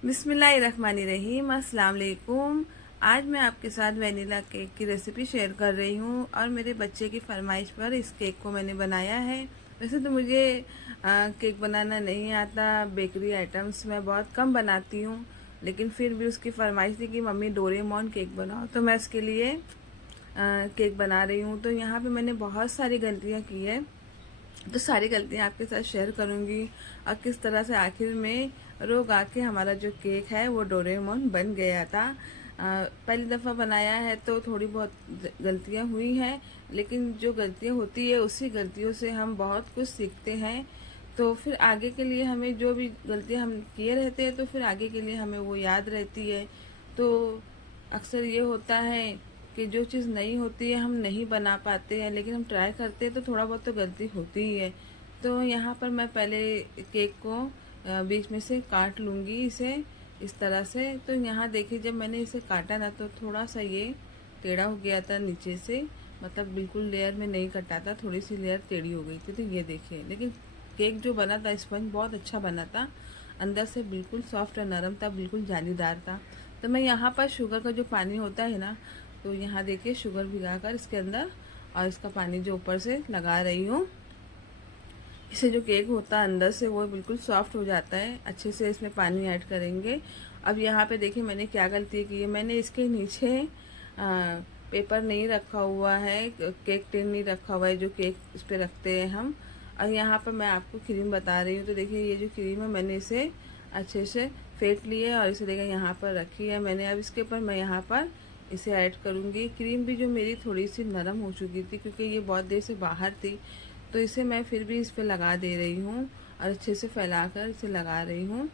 बिस्मिल्लाहिर्रहमानिर्रहीम, अस्सलाम वालेकुम। आज मैं आपके साथ वनीला केक की रेसिपी शेयर कर रही हूँ और मेरे बच्चे की फरमाइश पर इस केक को मैंने बनाया है। वैसे तो मुझे केक बनाना नहीं आता, बेकरी आइटम्स मैं बहुत कम बनाती हूँ, लेकिन फिर भी उसकी फरमाइश थी कि मम्मी डोरेमोन केक बनाओ, तो मैं इसके लिए केक बना रही हूँ। तो यहाँ पे मैंने बहुत सारी गलतियाँ की है, तो सारी गलतियाँ आपके साथ शेयर करूँगी और किस तरह से आखिर में रोग आके हमारा जो केक है वो डोरेमोन बन गया था। पहली दफ़ा बनाया है तो थोड़ी बहुत गलतियाँ हुई हैं, लेकिन जो गलतियाँ होती है उसी गलतियों से हम बहुत कुछ सीखते हैं। तो फिर आगे के लिए हमें जो भी गलतियाँ हम किए रहते हैं तो फिर आगे के लिए हमें वो याद रहती है। तो अक्सर ये होता है कि जो चीज़ नहीं होती है हम नहीं बना पाते हैं, लेकिन हम ट्राई करते हैं तो थोड़ा बहुत तो गलती होती ही है। तो यहाँ पर मैं पहले केक को बीच में से काट लूँगी इसे इस तरह से। तो यहाँ देखिए, जब मैंने इसे काटा ना तो थोड़ा सा ये टेढ़ा हो गया था नीचे से, मतलब बिल्कुल लेयर में नहीं कटा था, थोड़ी सी लेयर टेढ़ी हो गई थी। तो ये देखिए, लेकिन केक जो बना था स्पंज बहुत अच्छा बना था, अंदर से बिल्कुल सॉफ्ट और नरम था, बिल्कुल जालीदार था। तो मैं यहाँ पर शुगर का जो पानी होता है ना, तो यहाँ देखिए शुगर भिगाकर इसके अंदर और इसका पानी जो ऊपर से लगा रही हूँ, इससे जो केक होता है अंदर से वो बिल्कुल सॉफ्ट हो जाता है। अच्छे से इसमें पानी ऐड करेंगे। अब यहाँ पे देखिए मैंने क्या गलती की है, मैंने इसके नीचे पेपर नहीं रखा हुआ है, केक टिन नहीं रखा हुआ है जो केक इस पर रखते हैं हम। और यहाँ पर मैं आपको क्रीम बता रही हूँ। तो देखिए ये जो क्रीम है मैंने इसे अच्छे से फेंट ली है और इसे देखिए यहाँ पर रखी है मैंने। अब इसके ऊपर मैं यहाँ पर इसे ऐड करूँगी। क्रीम भी जो मेरी थोड़ी सी नरम हो चुकी थी क्योंकि ये बहुत देर से बाहर थी, तो इसे मैं फिर भी इस पर लगा दे रही हूँ और अच्छे से फैलाकर इसे लगा रही हूँ।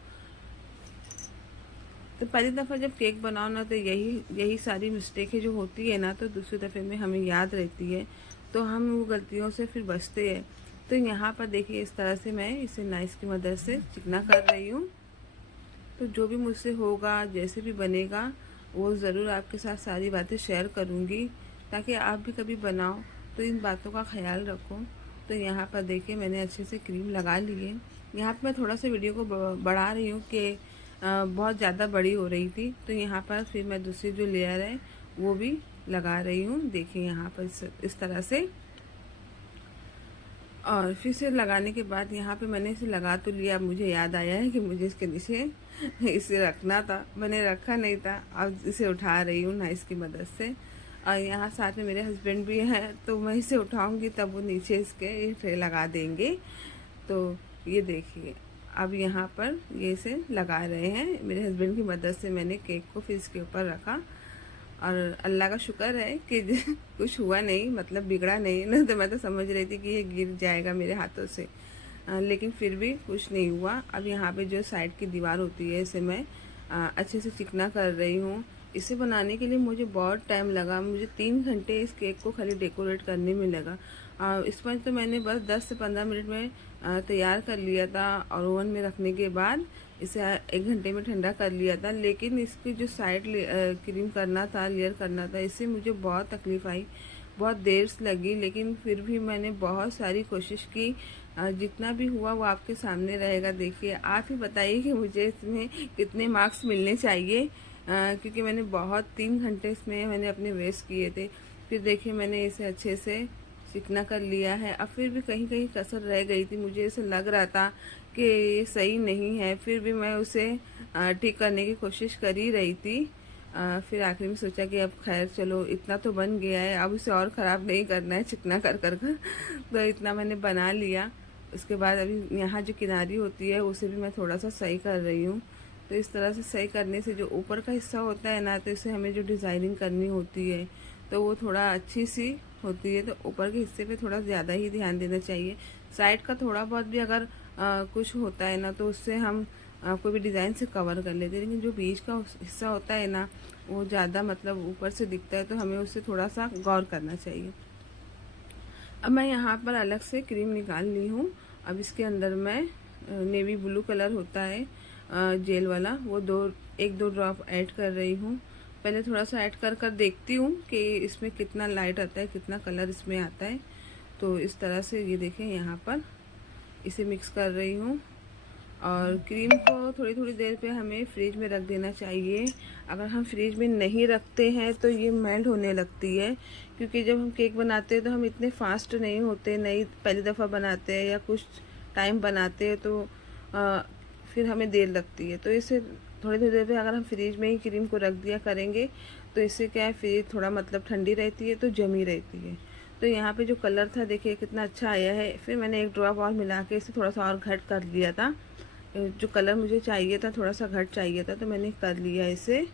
तो पहली दफ़ा जब केक बनाओ ना तो यही सारी मिस्टेकें जो होती है ना, तो दूसरी दफ़े में हमें याद रहती है, तो हम वो गलतियों से फिर बचते हैं। तो यहाँ पर देखिए इस तरह से मैं इसे नाइफ की मदद से चिकना कर रही हूँ। तो जो भी मुझसे होगा, जैसे भी बनेगा, वो ज़रूर आपके साथ सारी बातें शेयर करूँगी, ताकि आप भी कभी बनाओ तो इन बातों का ख्याल रखो। तो यहाँ पर देखिए मैंने अच्छे से क्रीम लगा ली है। यहाँ पर मैं थोड़ा सा वीडियो को बढ़ा रही हूँ कि बहुत ज़्यादा बड़ी हो रही थी, तो यहाँ पर फिर मैं दूसरी जो लेयर है वो भी लगा रही हूँ। देखिए यहाँ पर इस तरह से, और फिर से लगाने के बाद यहाँ पे मैंने इसे लगा तो लिया। अब मुझे याद आया है कि मुझे इसके नीचे इसे रखना था, मैंने रखा नहीं था। अब इसे उठा रही हूँ नाइफ की मदद से, और यहाँ साथ में मेरे हस्बैंड भी हैं, तो मैं इसे उठाऊंगी तब वो नीचे इसके ये ट्रे लगा देंगे। तो ये देखिए अब यहाँ पर ये इसे लगा रहे हैं। मेरे हस्बैंड की मदद से मैंने केक को फिर इसके ऊपर रखा, और अल्लाह का शुक्र है कि कुछ हुआ नहीं, मतलब बिगड़ा नहीं ना, तो मैं तो समझ रही थी कि ये गिर जाएगा मेरे हाथों से, लेकिन फिर भी कुछ नहीं हुआ। अब यहाँ पे जो साइड की दीवार होती है इसे मैं अच्छे से चिकना कर रही हूँ। इसे बनाने के लिए मुझे बहुत टाइम लगा, मुझे 3 घंटे इस केक को खाली डेकोरेट करने में लगा। स्पंज तो मैंने बस 10 से 15 मिनट में तैयार कर लिया था, और ओवन में रखने के बाद इसे 1 घंटे में ठंडा कर लिया था। लेकिन इसकी जो साइड क्रीम करना था, लेयर करना था, इससे मुझे बहुत तकलीफ़ आई, बहुत देर से लगी, लेकिन फिर भी मैंने बहुत सारी कोशिश की। जितना भी हुआ वो आपके सामने रहेगा। देखिए आप ही बताइए कि मुझे इसमें कितने मार्क्स मिलने चाहिए, क्योंकि मैंने बहुत 3 घंटे इसमें मैंने अपने वेस्ट किए थे। फिर देखिए मैंने इसे अच्छे से चिकना कर लिया है। अब फिर भी कहीं कहीं कसर रह गई थी, मुझे ऐसा लग रहा था कि ये सही नहीं है, फिर भी मैं उसे ठीक करने की कोशिश कर ही रही थी। फिर आखिर में सोचा कि अब खैर चलो इतना तो बन गया है, अब उसे और ख़राब नहीं करना है चिकना कर कर कर। तो इतना मैंने बना लिया। उसके बाद अभी यहाँ जो किनारी होती है उसे भी मैं थोड़ा सा सही कर रही हूँ। तो इस तरह से सही करने से जो ऊपर का हिस्सा होता है ना, तो इसे हमें जो डिज़ाइनिंग करनी होती है तो वो थोड़ा अच्छी सी होती है। तो ऊपर के हिस्से पे थोड़ा ज़्यादा ही ध्यान देना चाहिए। साइड का थोड़ा बहुत भी अगर कुछ होता है ना, तो उससे हम कोई भी डिज़ाइन से कवर कर लेते हैं, लेकिन जो बीच का हिस्सा होता है ना, वो ज़्यादा मतलब ऊपर से दिखता है, तो हमें उससे थोड़ा सा गौर करना चाहिए। अब मैं यहाँ पर अलग से क्रीम निकाल ली हूँ। अब इसके अंदर मैं नेवी ब्लू कलर होता है जेल वाला, वो 1-2 ड्रॉप ऐड कर रही हूँ। पहले थोड़ा सा ऐड कर कर देखती हूँ कि इसमें कितना लाइट आता है, कितना कलर इसमें आता है। तो इस तरह से ये देखें यहाँ पर इसे मिक्स कर रही हूँ, और क्रीम को थोड़ी थोड़ी देर पे हमें फ्रिज में रख देना चाहिए। अगर हम फ्रिज में नहीं रखते हैं तो ये मेल्ट होने लगती है, क्योंकि जब हम केक बनाते हैं तो हम इतने फास्ट नहीं होते, नई पहली दफ़ा बनाते हैं या कुछ टाइम बनाते हैं तो फिर हमें देर लगती है। तो इसे थोड़ी थोड़ी देर पे अगर हम फ्रिज में ही क्रीम को रख दिया करेंगे तो इससे क्या है, फ्रिज थोड़ा मतलब ठंडी रहती है तो जमी रहती है। तो यहाँ पे जो कलर था देखिए कितना अच्छा आया है। फिर मैंने एक ड्रॉप और मिला के इसे थोड़ा सा और घट कर लिया था। जो कलर मुझे चाहिए था थोड़ा सा घट चाहिए था तो मैंने कर लिया इसे।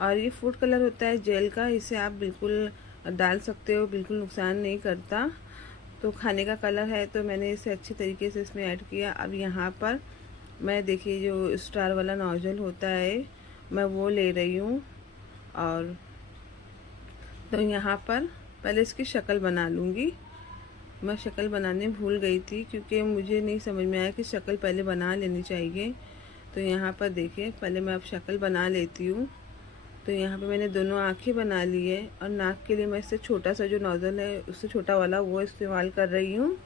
और ये फूड कलर होता है जेल का, इसे आप बिल्कुल डाल सकते हो, बिल्कुल नुकसान नहीं करता। तो खाने का कलर है तो मैंने इसे अच्छी तरीके से इसमें ऐड किया। अब यहाँ पर मैं देखिए जो स्टार वाला नोजल होता है मैं वो ले रही हूँ। और तो यहाँ पर पहले इसकी शक्ल बना लूँगी। मैं शक्ल बनाने भूल गई थी क्योंकि मुझे नहीं समझ में आया कि शक्ल पहले बना लेनी चाहिए। तो यहाँ पर देखिए पहले मैं अब शक्ल बना लेती हूँ। तो यहाँ पे मैंने दोनों आँखें बना ली है और नाक के लिए मैं इससे छोटा सा जो नोज़ल है उससे छोटा वाला वो इस्तेमाल कर रही हूँ।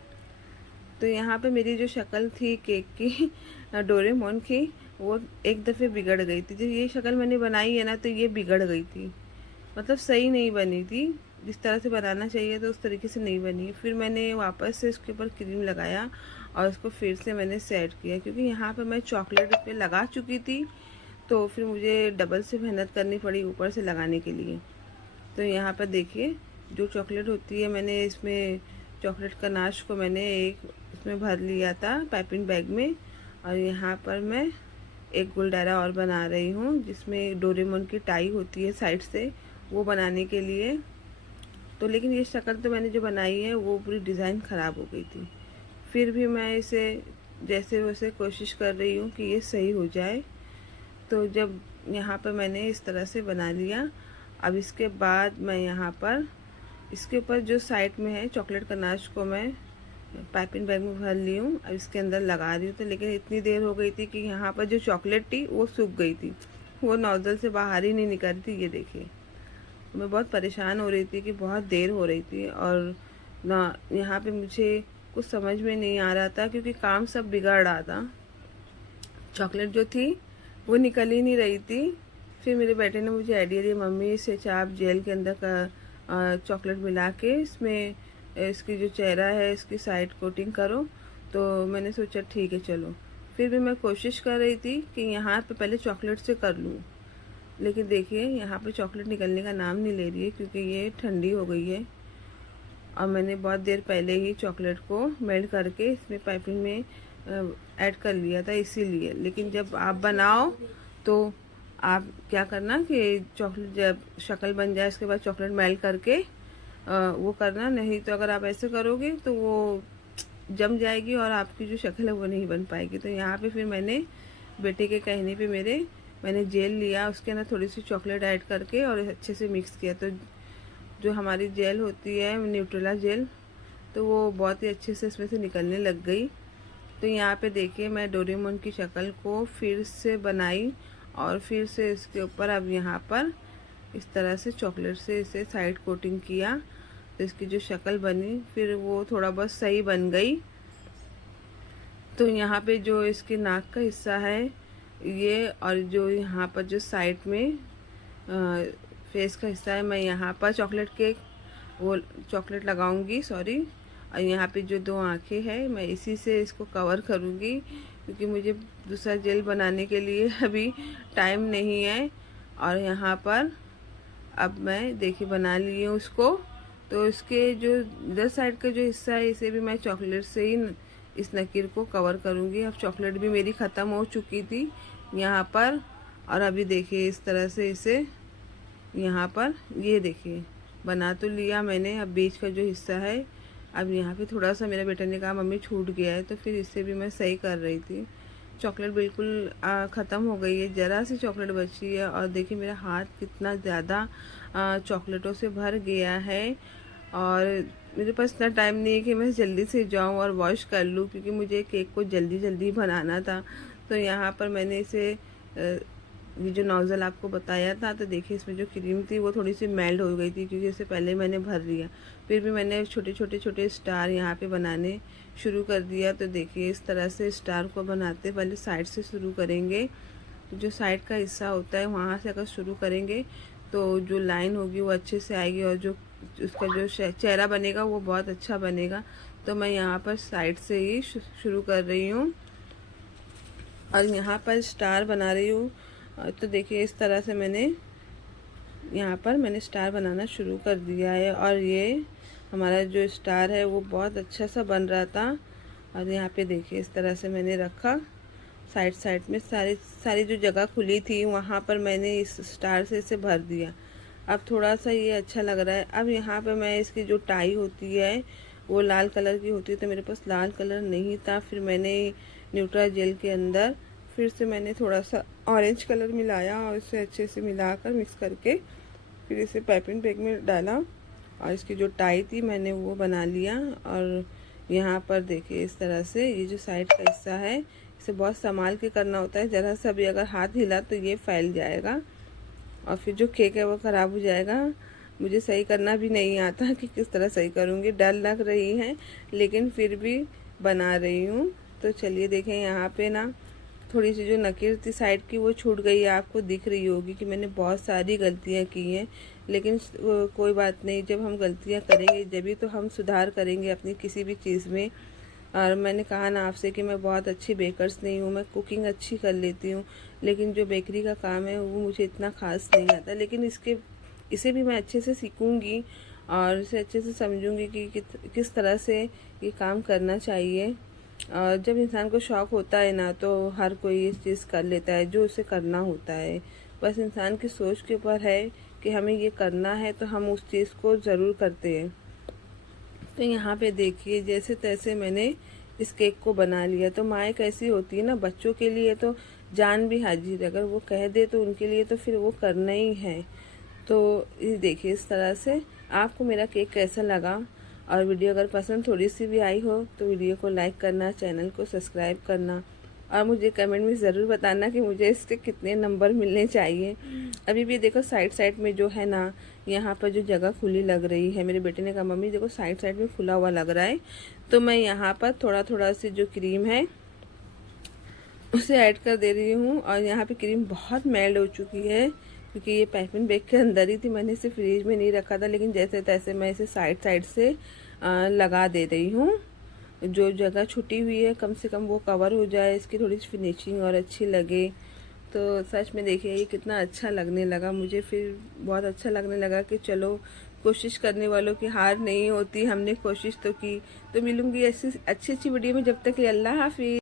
तो यहाँ पे मेरी जो शक्ल थी केक की डोरेमोन की वो एक दफ़े बिगड़ गई थी। जब ये शक्ल मैंने बनाई है ना तो ये बिगड़ गई थी, मतलब सही नहीं बनी थी, जिस तरह से बनाना चाहिए तो उस तरीके से नहीं बनी। फिर मैंने वापस से इसके ऊपर क्रीम लगाया और उसको फिर से मैंने सेट किया, क्योंकि यहाँ पे मैं चॉकलेट इस पर लगा चुकी थी तो फिर मुझे डबल से मेहनत करनी पड़ी ऊपर से लगाने के लिए। तो यहाँ पर देखिए जो चॉकलेट होती है मैंने इसमें चॉकलेट गनाश को मैंने एक इसमें भर लिया था पाइपिंग बैग में। और यहाँ पर मैं एक गुलदारा और बना रही हूँ जिसमें डोरेमोन की टाई होती है साइड से, वो बनाने के लिए। तो लेकिन ये शक्ल तो मैंने जो बनाई है वो पूरी डिज़ाइन ख़राब हो गई थी। फिर भी मैं इसे जैसे वैसे कोशिश कर रही हूँ कि ये सही हो जाए। तो जब यहाँ पर मैंने इस तरह से बना लिया, अब इसके बाद मैं यहाँ पर इसके ऊपर जो साइड में है चॉकलेट गनाश को मैं पाइपिंग बैग में भर ली हूँ। अब इसके अंदर लगा रही हूँ। तो लेकिन इतनी देर हो गई थी कि यहाँ पर जो चॉकलेट थी वो सूख गई थी, वो नोज़ल से बाहर ही नहीं निकल रही थी। ये देखिए मैं बहुत परेशान हो रही थी कि बहुत देर हो रही थी और ना यहाँ पे मुझे कुछ समझ में नहीं आ रहा था क्योंकि काम सब बिगड़ रहा था। चॉकलेट जो थी वो निकल ही नहीं रही थी। फिर मेरे बेटे ने मुझे आइडिया दिया, मम्मी इसे आप जेल के अंदर का चॉकलेट मिला के इसमें इसकी जो चेहरा है इसकी साइड कोटिंग करो। तो मैंने सोचा ठीक है चलो। फिर भी मैं कोशिश कर रही थी कि यहाँ पे पहले चॉकलेट से कर लूँ, लेकिन देखिए यहाँ पे चॉकलेट निकलने का नाम नहीं ले रही है क्योंकि ये ठंडी हो गई है। और मैंने बहुत देर पहले ही चॉकलेट को मेल्ट करके इसमें पाइपिंग में ऐड कर लिया था इसीलिए। लेकिन जब आप बनाओ तो आप क्या करना कि चॉकलेट जब शक्ल बन जाए इसके बाद चॉकलेट मेल्ट करके वो करना, नहीं तो अगर आप ऐसे करोगे तो वो जम जाएगी और आपकी जो शक्ल है वो नहीं बन पाएगी। तो यहाँ पे फिर मैंने बेटे के कहने पे मैंने जेल लिया, उसके अंदर थोड़ी सी चॉकलेट ऐड करके और अच्छे से मिक्स किया। तो जो हमारी जेल होती है न्यूट्रेला जेल, तो वो बहुत ही अच्छे से इसमें से निकलने लग गई। तो यहाँ पे देखिए मैं डोरेमोन की शक्ल को फिर से बनाई और फिर से इसके ऊपर अब यहाँ पर इस तरह से चॉकलेट से इसे साइड कोटिंग किया। तो इसकी जो शक्ल बनी फिर वो थोड़ा बहुत सही बन गई। तो यहाँ पे जो इसके नाक का हिस्सा है ये, और जो यहाँ पर जो साइड में फेस का हिस्सा है, मैं यहाँ पर वो चॉकलेट लगाऊंगी, सॉरी। और यहाँ पे जो दो आँखें हैं मैं इसी से इसको कवर करूँगी क्योंकि मुझे दूसरा जेल बनाने के लिए अभी टाइम नहीं है। और यहाँ पर अब मैं देखिए बना ली हूँ उसको। तो इसके जो इधर साइड का जो हिस्सा है इसे भी मैं चॉकलेट से ही इस नकीर को कवर करूँगी। अब चॉकलेट भी मेरी ख़त्म हो चुकी थी यहाँ पर, और अभी देखिए इस तरह से इसे यहाँ पर ये देखिए बना तो लिया मैंने। अब बीच का जो हिस्सा है, अब यहाँ पे थोड़ा सा मेरा बेटा ने कहा मम्मी छूट गया है, तो फिर इससे भी मैं सही कर रही थी। चॉकलेट बिल्कुल ख़त्म हो गई है, ज़रा सी चॉकलेट बची है। और देखिए मेरा हाथ कितना ज़्यादा चॉकलेटों से भर गया है और मेरे पास इतना टाइम नहीं है कि मैं जल्दी से जाऊं और वॉश कर लूं क्योंकि मुझे केक को जल्दी जल्दी बनाना था। तो यहाँ पर मैंने इसे ये जो नोज़ल आपको बताया था, तो देखिए इसमें जो क्रीम थी वो थोड़ी सी मेल्ट हो गई थी, क्योंकि इससे पहले मैंने भर लिया। फिर भी मैंने छोटे छोटे छोटे स्टार यहाँ पे बनाने शुरू कर दिया। तो देखिए इस तरह से स्टार को बनाते पहले साइड से शुरू करेंगे। तो जो साइड का हिस्सा होता है वहाँ से अगर शुरू करेंगे तो जो लाइन होगी वो अच्छे से आएगी, और जो उसका जो चेहरा बनेगा वो बहुत अच्छा बनेगा। तो मैं यहाँ पर साइड से ही शुरू कर रही हूँ और यहाँ पर स्टार बना रही हूँ। तो देखिए इस तरह से यहाँ पर मैंने स्टार बनाना शुरू कर दिया है, और ये हमारा जो स्टार है वो बहुत अच्छा सा बन रहा था। और यहाँ पे देखिए इस तरह से मैंने रखा, साइड साइड में सारी जो जगह खुली थी वहाँ पर मैंने इस स्टार से इसे भर दिया। अब थोड़ा सा ये अच्छा लग रहा है। अब यहाँ पे मैं इसकी जो टाई होती है वो लाल कलर की होती है, तो मेरे पास लाल कलर नहीं था। फिर मैंने न्यूट्रा जेल के अंदर फिर से मैंने थोड़ा सा ऑरेंज कलर मिलाया और इसे अच्छे से मिलाकर मिक्स करके फिर इसे पाइपिंग बैग में डाला, और इसकी जो टाई थी मैंने वो बना लिया। और यहाँ पर देखिए इस तरह से ये जो साइड का हिस्सा है इसे बहुत संभाल के करना होता है, ज़रा सा भी अगर हाथ हिला तो ये फैल जाएगा और फिर जो केक है वो ख़राब हो जाएगा। मुझे सही करना भी नहीं आता कि किस तरह सही करूँगी, डर लग रही है लेकिन फिर भी बना रही हूँ। तो चलिए देखें, यहाँ पे ना थोड़ी सी जो नकीर थी साइड की वो छूट गई है। आपको दिख रही होगी कि मैंने बहुत सारी गलतियाँ की हैं, लेकिन कोई बात नहीं, जब हम गलतियाँ करेंगे जभी तो हम सुधार करेंगे अपनी किसी भी चीज़ में। और मैंने कहा ना आपसे कि मैं बहुत अच्छी बेकर्स नहीं हूँ, मैं कुकिंग अच्छी कर लेती हूँ, लेकिन जो बेकरी का काम है वो मुझे इतना ख़ास नहीं आता। लेकिन इसे भी मैं अच्छे से सीखूँगी और इसे अच्छे से समझूँगी कि किस तरह से ये काम करना चाहिए। और जब इंसान को शौक़ होता है ना तो हर कोई इस चीज़ कर लेता है जो उसे करना होता है। बस इंसान की सोच के ऊपर है कि हमें ये करना है तो हम उस चीज़ को ज़रूर करते हैं। तो यहाँ पे देखिए जैसे तैसे मैंने इस केक को बना लिया। तो माएँ कैसी होती है ना, बच्चों के लिए तो जान भी हाजिर, अगर वो कह दे तो उनके लिए तो फिर वो करना ही है। तो ये देखिए इस तरह से। आपको मेरा केक कैसा लगा, और वीडियो अगर पसंद थोड़ी सी भी आई हो तो वीडियो को लाइक करना, चैनल को सब्सक्राइब करना, और मुझे कमेंट में ज़रूर बताना कि मुझे इसके कितने नंबर मिलने चाहिए। अभी भी देखो साइड साइड में जो है ना, यहाँ पर जो जगह खुली लग रही है, मेरे बेटे ने कहा मम्मी देखो साइड साइड में खुला हुआ लग रहा है, तो मैं यहाँ पर थोड़ा थोड़ा सी जो क्रीम है उसे ऐड कर दे रही हूँ। और यहाँ पे क्रीम बहुत मेल्ट हो चुकी है, क्योंकि ये पाइपिंग बैग के अंदर ही थी, मैंने इसे फ्रिज में नहीं रखा था, लेकिन जैसे तैसे मैं इसे साइड साइड से लगा दे रही हूँ। जो जगह छुटी हुई है कम से कम वो कवर हो जाए, इसकी थोड़ी सी फिनिशिंग और अच्छी लगे। तो सच में देखिए ये कितना अच्छा लगने लगा मुझे, फिर बहुत अच्छा लगने लगा कि चलो कोशिश करने वालों की हार नहीं होती, हमने कोशिश तो की। तो मिलूंगी ऐसी अच्छी अच्छी वीडियो में, जब तक के लिए अल्लाह हाफिज़।